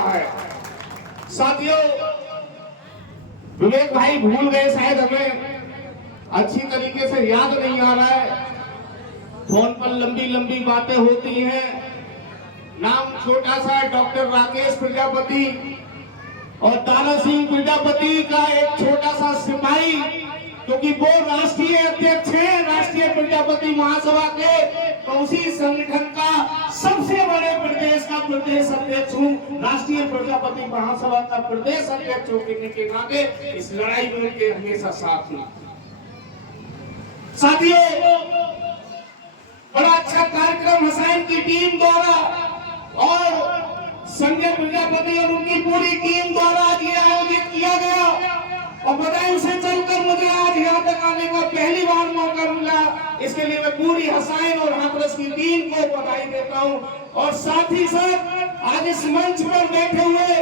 रहा है। साथियों, विवेक भाई भूल गए शायद, हमें अच्छी तरीके से याद नहीं आ रहा है। फोन पर लंबी लंबी बातें होती हैं। नाम छोटा सा डॉक्टर राकेश प्रजापति और तारा सिंह प्रजापति का एक छोटा सा सिपाही, क्योंकि वो राष्ट्रीय अध्यक्ष हैं राष्ट्रीय प्रजापति महासभा के, तो उसी संगठन का सबसे बड़े प्रदेश का प्रदेश अध्यक्ष हूँ। राष्ट्रीय प्रजापति महासभा का प्रदेश अध्यक्ष होने के नाते इस लड़ाई में उनके हमेशा साथ हूँ। साथियों, बड़ा अच्छा कार्यक्रम हसैन की टीम द्वारा और संजय प्रजापति और उनकी पूरी टीम द्वारा आज ये आयोजित किया गया, और बधाई से चलकर मुझे आज यहाँ तक आने का पहली बार मौका मिला। इसके लिए मैं पूरी हसैन और हाथरस की टीम को बधाई देता हूँ। और साथ ही साथ आज इस मंच पर बैठे हुए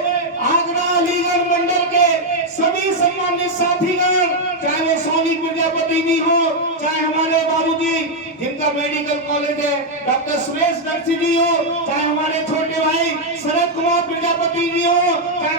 आगरा अलीगढ़ मंडल के सभी सम्मानित साथीगण, चाहे वो सोनी प्रजापति जी हो, चाहे हमारे बाबूजी जिनका मेडिकल कॉलेज है डॉक्टर सुरेश दक्षी जी हो, चाहे हमारे छोटे भाई शरद कुमार प्रजापति जी हो, चाहे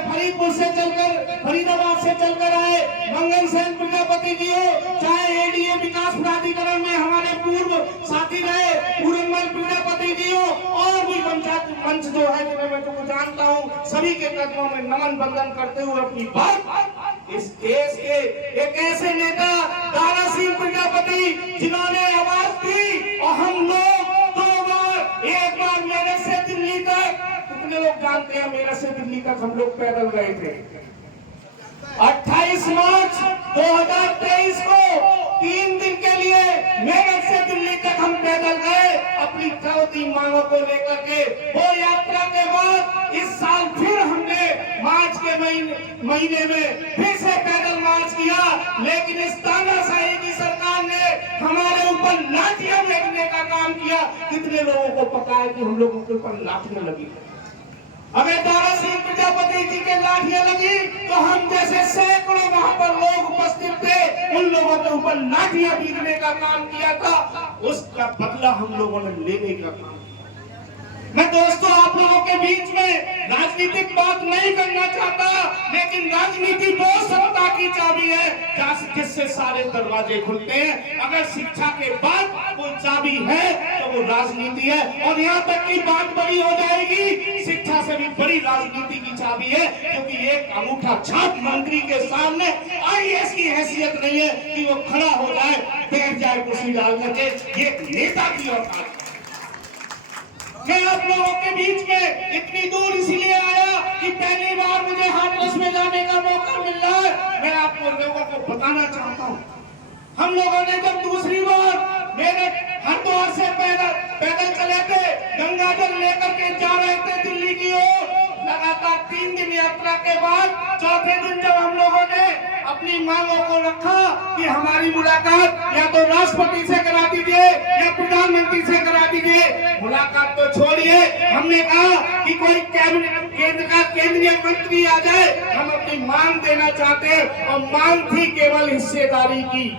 फरीदाबाद से चलकर आए मंगल सेन प्रजापति जी हो, चाहे एडीए विकास प्राधिकरण में हमारे पूर्व साथी रहे पूरनमल प्रजापति जी हो, और भी पंचायत मंच जो है जिन्हें मैं तुमको जानता हूँ, सभी के कदमों में नमन बंदन करते हुए अपनी बात इस देश के एक ऐसे नेता तारा सिंह प्रजापति जिन्होंने आवाज दी, और हम लोग 2 बार, एक बार मेरठ से दिल्ली तक, कितने लोग जानते हैं मेरठ से दिल्ली तक हम लोग पैदल गए थे। 28 मार्च 2023 को 3 दिन के लिए मेरठ से दिल्ली तक हम पैदल गए अपनी चौथी मांगों को लेकर के। वो यात्रा के बाद इस साल फिर हमने मार्च के महीने में फिर से पैदल मार्च किया, लेकिन इस तानाशाही की सरकार ने हमारे ऊपर लाठियां फेंकने का काम किया। कितने लोगों को पता है कि हम लोगों के ऊपर लाठियां लगी? अगर तारा सिंह प्रजापति जी के लाठियां लगी तो हम जैसे सैकड़ों वहां पर लोग उपस्थित थे, उन लोगों के ऊपर लाठियां बीनने का काम किया था, उसका बदला हम लोगों ने लेने का काम। मैं दोस्तों आप लोगों के बीच में राजनीतिक बात नहीं करना चाहता, लेकिन राजनीति वो सत्ता की चाबी है जिससे सारे दरवाजे खुलते हैं। अगर शिक्षा के बाद कोई चाबी है तो वो राजनीति है, और यहाँ तक की बात बड़ी हो जाएगी, शिक्षा से भी बड़ी राजनीति की चाबी है, क्योंकि एक अंगूठा छाप मंत्री के सामने आईएएस की हैसियत नहीं है कि वो खड़ा हो जाए, बैठ जाए कुर्सी डाल करके। ये नेता की औकात। मैं आप लोगों के बीच में इतनी दूर इसलिए आया कि पहली बार मुझे हाथरस में जाने का मौका मिल रहा है। मैं आप लोगों को बताना चाहता हूँ, हम लोगों ने जब दूसरी बार मेरे हरिद्वार से पैदल चले थे, गंगा जल लेकर के जा रहे थे दिल्ली की ओर, लगातार 3 दिन यात्रा के बाद चौथे दिन जब हम लोगों ने अपनी मांगों को रखा कि हमारी मुलाकात या तो राष्ट्रपति से करा दीजिए या प्रधानमंत्री से करा दीजिए, मुलाकात तो छोड़िए, हमने कहा कि कोई केंद्र का केंद्रीय मंत्री आ जाए, हम अपनी मांग देना चाहते हैं। और मांग थी केवल हिस्सेदारी की,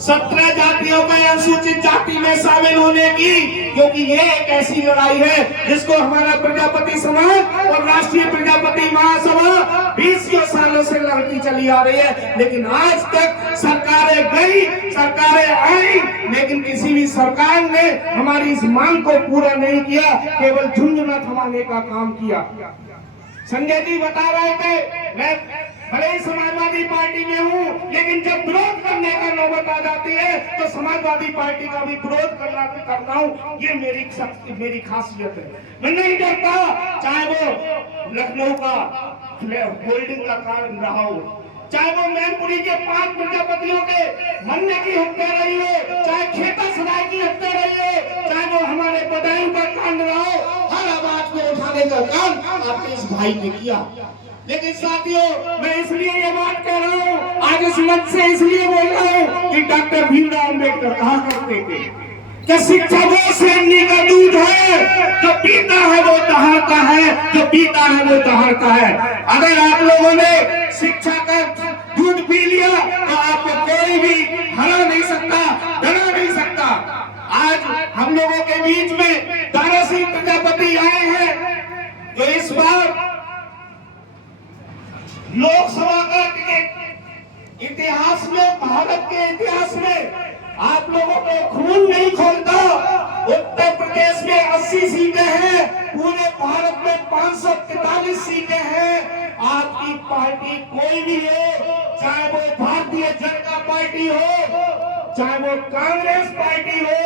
17 जातियों में अनुसूचित जाति में शामिल होने की, क्योंकि ये एक ऐसी लड़ाई है जिसको हमारा प्रजापति समाज और राष्ट्रीय प्रजापति महासभा 20 सालों से लड़ती चली आ रही है। लेकिन आज तक सरकारें गई, सरकारें आई, लेकिन किसी भी सरकार ने हमारी इस मांग को पूरा नहीं किया, केवल झुंझुना थमाने का काम किया। संजय जी बता रहे थे, मैं भले ही समाजवादी पार्टी में हूँ, लेकिन जब विरोध करने का नौबत आ जाती है तो समाजवादी पार्टी का भी विरोध करता हूँ। ये मेरी खासियत है। मैं नहीं डरता, चाहे वो लखनऊ का होल्डिंग का कारण रहा हो, चाहे वो मैनपुरी के 5 प्रजापतियों के मरने की हत्या रही हो, चाहे खेता सराय की हत्या रही हो, चाहे वो हमारे बदायूं का कांड रहा हो, हर आवाज को उठाने का काम आपके इस भाई ने किया। लेकिन साथियों, मैं इसलिए ये बात कह रहा हूँ, आज इस मंच से इसलिए बोल रहा हूँ कि डॉक्टर भीमराव अम्बेडकर कहा करते थे कि शिक्षा वो शेरनी का दूध है, जो पीता है वो दहाड़ता है, जो पीता है वो दहाड़ता है। अगर आप लोगों ने शिक्षा का दूध पी लिया तो आपको कोई भी हरा नहीं सकता, डरा नहीं सकता। आज हम लोगों के बीच में तारा सिंह प्रजापति आए हैं, जो इस बार लोकसभा का टिकट इतिहास में, भारत के इतिहास में आप लोगों को खून नहीं खोलता। उत्तर प्रदेश में 80 सीटें हैं, पूरे भारत में 543 सीटें हैं। आपकी पार्टी कोई भी हो, चाहे वो भारतीय जनता पार्टी हो, चाहे वो कांग्रेस पार्टी हो,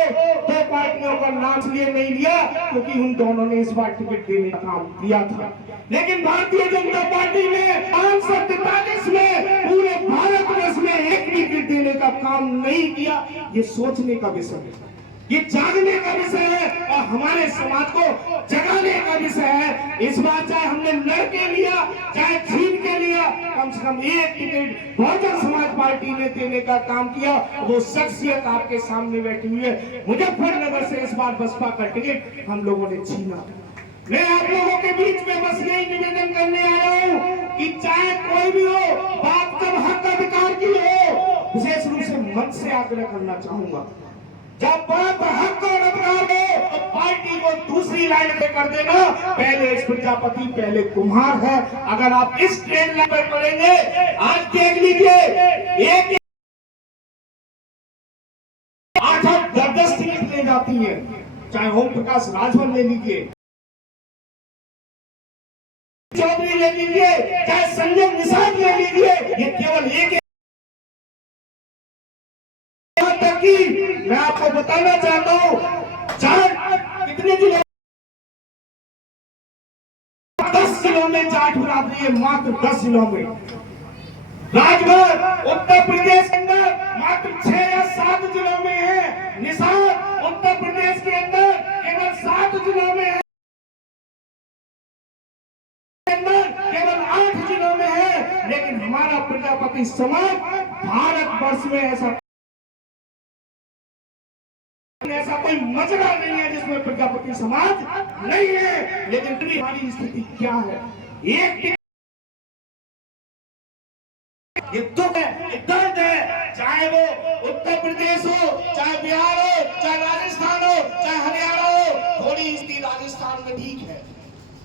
दो पार्टियों का नाम इसलिए नहीं लिया क्योंकि उन दोनों ने इस बार टिकट देने का काम किया था। लेकिन भारतीय जनता पार्टी ने 543 में पूरे भारतवर्ष में एक भी टिकट देने का काम नहीं किया। ये सोचने का विषय है, ये जागने का विषय है और हमारे समाज को जगाने का विषय है। इस बार चाहे हमने लड़के लिया, चाहे छीन के लिया, कम से कम एक टिकट बहुजन समाज पार्टी ने देने का काम किया। वो शख्सियत आपके सामने बैठी हुई है। मुजफ्फरनगर से इस बार बसपा का टिकट हम लोगों ने छीना। मैं आप लोगों के बीच में बस यही निवेदन करने आया हूँ कि चाहे कोई भी हो, बात जब हक अधिकार की हो, विशेष रूप से मंच से आग्रह करना चाहूंगा, जब बात हक और अधिकार हो तो पार्टी को दूसरी लाइन में कर देना। पहले इस प्रजापति, पहले कुम्हार है। अगर आप इस ट्रेन लाइन पर पड़ेंगे, आज देख लीजिए, एक 8-10 टिकट ले जाती है, चाहे ओम प्रकाश राजभर ले लीजिए, चौधरी ले लीजिए, चाहे संजय निषाद ले लीजिए, ये केवल एक मैं आपको बताना चाहता हूं, कितने जिले 10 जिलों में जाट बिरादरी है, मात्र 10 जिलों में। राजभर उत्तर प्रदेश के अंदर मात्र 6 या 7 जिलों में है। निषाद उत्तर प्रदेश के अंदर केवल 7 जिलों में है, केवल 8 जिलों में है। लेकिन हमारा प्रजापति समाज भारतवर्ष में ऐसा कोई मजरा नहीं है जिसमें प्रजापति समाज नहीं है। लेकिन हमारी स्थिति क्या है? एक ये दुख है, ये दर्द है, चाहे वो उत्तर प्रदेश हो, चाहे बिहार हो, चाहे राजस्थान हो, चाहे हरियाणा हो। थोड़ी स्थिति राजस्थान में ठीक है,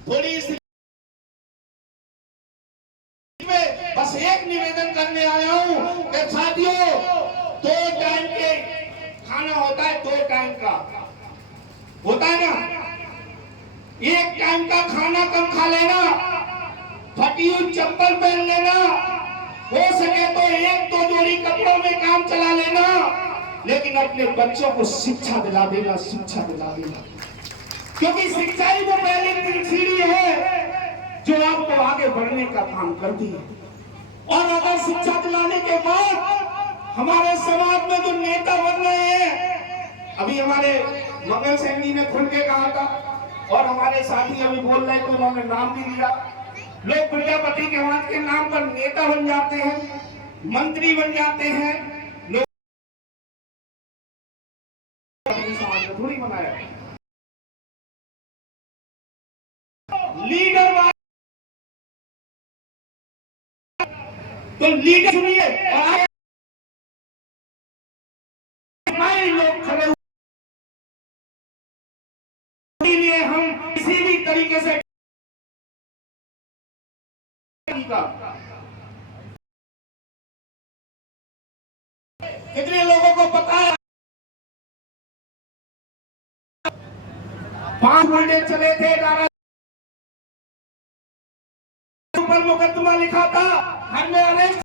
थोड़ी स्थिति में बस एक निवेदन करने आया हूं कि साथियों, 2 टाइम के खाना होता है, 2 टाइम का होता है ना। एक टाइम का खाना कम खा लेना, फटी हुई चप्पल पहन लेना, हो सके तो 1-2 जोड़ी कपड़ों में काम चला लेना, लेकिन अपने बच्चों को शिक्षा दिला देना, शिक्षा दिला देना, क्योंकि शिक्षा ही वो पहली सीढ़ी है जो आपको आगे बढ़ने का काम करती है। और अगर शिक्षा दिलाने के बाद हमारे समाज में जो नेता बन रहे हैं, अभी हमारे मंगल सैनी ने खुल के कहा था और हमारे साथी अभी बोल रहे थे, उन्होंने नाम भी लिया। लोग प्रजापति के वहां के नाम पर नेता बन जाते हैं, मंत्री बन जाते हैं। लोग समाज में थोड़ी बनाया लीडर, तो लीडर सुनिए, लोग खड़े लिए हम किसी भी तरीके से कितने लोगों को पता है 5 महीने चले थे, पर मुकदमा लिखा था, हमें अरेस्ट।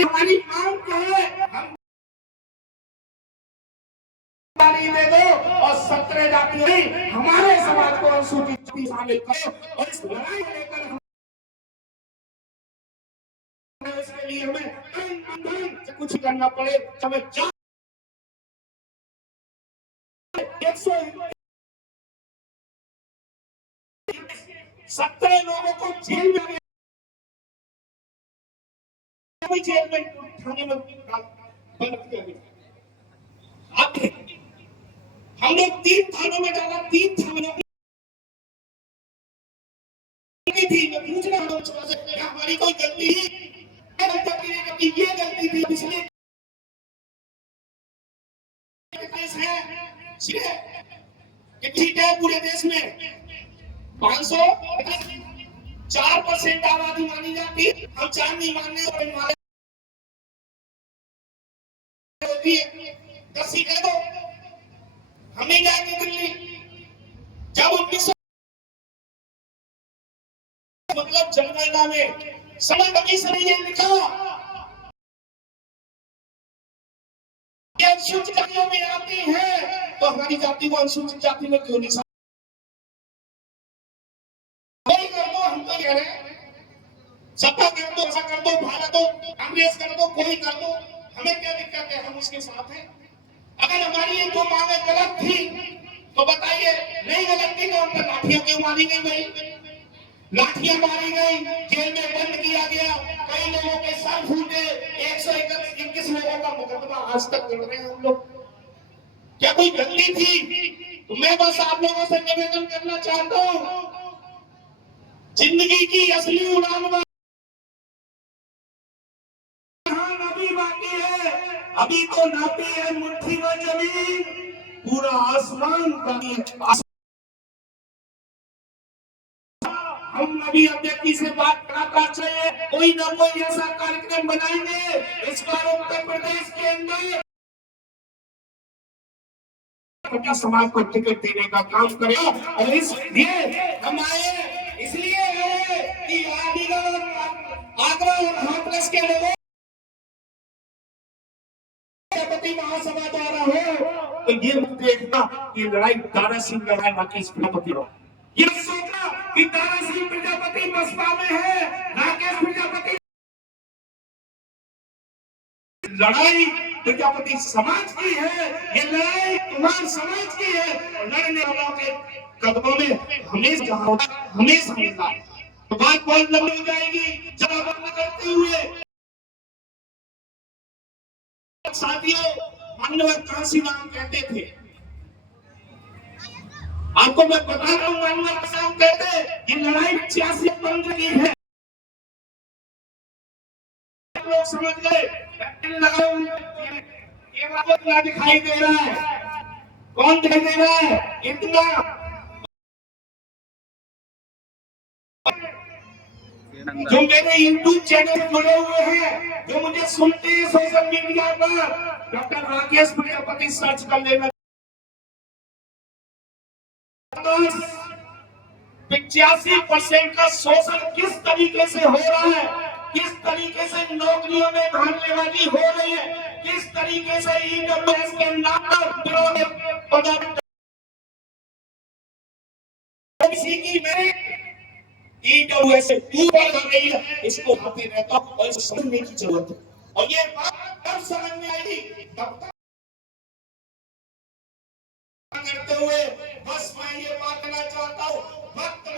हमारी मांग क्या है? हम दे दो और 17 जातियों हमारे समाज को अनुसूचित शामिल करो और इस लड़ाई को लेकर हम इसके लिए हमें कुछ करना पड़े। हमें 17 लोगों को जेल में थाने में बंद किया गया। हमने 3 थानों में डाला, 3 थानों थी। मैं पूछ रहा हूँ क्या हमारी कोई गलती है? ये गलती थी, इसलिए कितनी सीटें है पूरे देश में? 504% आबादी मानी जाती है। हम 4 नहीं मानने और हमारे होती है 10 सीटें दो, हम नहीं जाएंगे दिल्ली। जब 1900 मतलब जनगणना में समय कमीशन ने लिखा अनुसूचित जातियों में आती है तो हमारी जाति को अनुसूचित जाति में क्यों नहीं कर दो। हम तो कह रहे हैं सत्ता कर दो, ऐसा कर दो, भारत दो, कांग्रेस कर दो, कोई कर दो, हमें क्या दिक्कत है, हम उसके साथ हैं। अगर हमारी ये दो मांगे गलत थी तो बताइए, नहीं गलत थी तो हम पर लाठियां क्यों मारी गई भाई? लाठियां मारी गई, जेल में बंद किया गया, कई लोगों के सर फूटे, 121 लोगों का मुकदमा आज तक लड़ रहे हैं हम लोग। क्या कोई गलती थी? तो मैं बस आप लोगों से निवेदन करना चाहता हूं, जिंदगी की असली उड़ान अभी बाकी है। अभी तो नापी है मुट्ठी में जमीन, पूरा आसमान बाकी है। हम अभी व्यक्ति से बात करना चाहिए, कोई ना कोई ऐसा कार्यक्रम बनाएंगे इस बार उत्तर प्रदेश के अंदर समाज को टिकट देने का काम करें। और इसलिए हम आए, इसलिए आए कि अलीगढ़, आगरा और हाथरस के लोगों महासभा द्वारा हो तो ये देखना कि लड़ाई दारा सिंह लड़ाई राकेश प्रजापति हो। ये सोचना कि दारा सिंह प्रजापति बसपा में है, राकेश प्रजापति लड़ाई प्रजापति समाज की है, ये लड़ाई कुमार समाज की है। लड़ने वालों के कदमों में हमेशा हमेशा मिलना। तो बात बहुत लंबी हो जाएगी, जरा बंद करते हुए साथियों, मानव काशी नाम कहते थे। आपको मैं बता रहा हूँ, मानव नाम कहते ये लड़ाई 86 की है। लोग समझ गए, ये क्या दिखाई दे रहा है? कौन दिखाई दे रहा है? इतना जो मेरे यूट्यूब चैनल जुड़े हुए हैं, जो मुझे सुनते हैं सोशल मीडिया पर, डॉक्टर राकेश प्रजापति सर्च कर लेना। 85% का शोषण किस तरीके से हो रहा है, किस तरीके से नौकरियों में धांधलीबाजी हो रही है, किस तरीके से ईडब्ल्यूएस के नाम पर ईडब्ल्यूएस से ऊपर कर रही है, इसको आते रहता और इसे समझने की जरूरत है। और ये बात तब समझ में आएगी करते हुए बस मैं ये बात कहना चाहता हूँ, वक्त